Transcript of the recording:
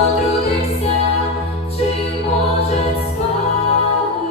чи чи може спати?